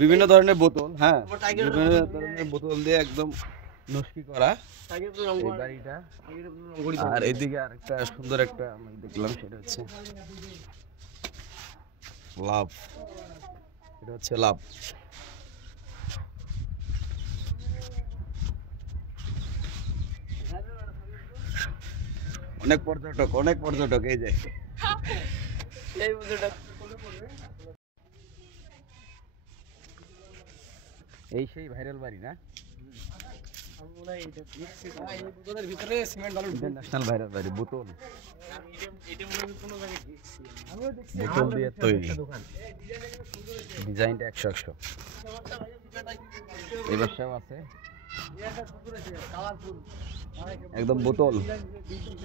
বিভিন্ন ধরনের বোতল, হ্যাঁ বিভিন্ন ধরনের বোতল দিয়ে একদম নস্কি করা এই বাড়িটা। আর এদিকে আরেকটা সুন্দর একটা আমি দেখলাম, সেটা হচ্ছে লাভ, এটা হচ্ছে লাভ। অনেক পর্যটক এই যে এই সেই ভাইরাল বাড়ি না, ইন্টারন্যাশনাল ভাইরাল বাড়ি। বোতল দিয়ে তৈরি, ডিজাইনটা 100 এই ব্যবসাও আছে একদম বোতল,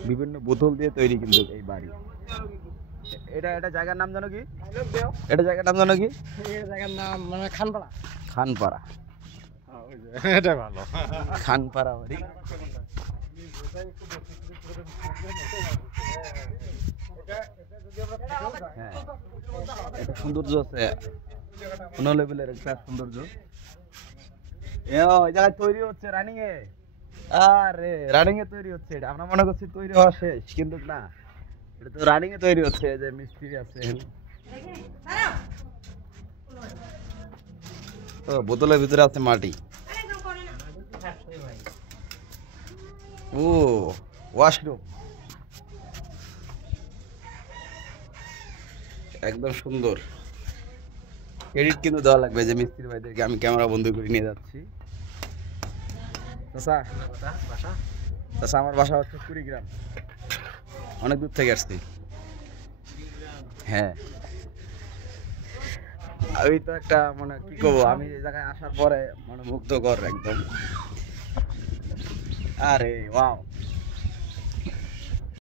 বিভিন্ন বোতল দিয়ে তৈরি কিন্তু এই বাড়ি। এটা জায়গার নাম জানো কি? এটা জায়গার নাম জানো কি? জায়গার নাম মানে খানপাড়া। খানপাড়া, এটা ভালো। খানপাড়া বাড়ি। হ্যাঁ, এটা সৌন্দর্য আছে, অন্য লেভেলের একটা সৌন্দর্য। এই জায়গায় তৈরি হচ্ছে রানিং এ, আরে রানিং এ তৈরি হচ্ছে। এটা আমরা মনে করছি তৈরি হওয়া শেষ, কিন্তু না, এটা তো রানিং এ তৈরি হচ্ছে। যে মিস্ত্রি আছে, তো বোতলের ভিতরে আছে মাটি। ও ওয়াশরুম একদম সুন্দর। ক্রেডিট কিন্তু দেওয়া লাগবে যে মিস্ত্রি ভাইদেরকে। আমি ক্যামেরা বন্ধ করে নিয়ে যাচ্ছি। আমার বাসা হচ্ছে কুড়িগ্রাম, অনেক দূর থেকে আসছি। হ্যাঁ, আমি তো একটা মানে কি করবো, আমি এই জায়গায় আসার পরে মানে মুগ্ধকর একদম। আরে ওয়াও।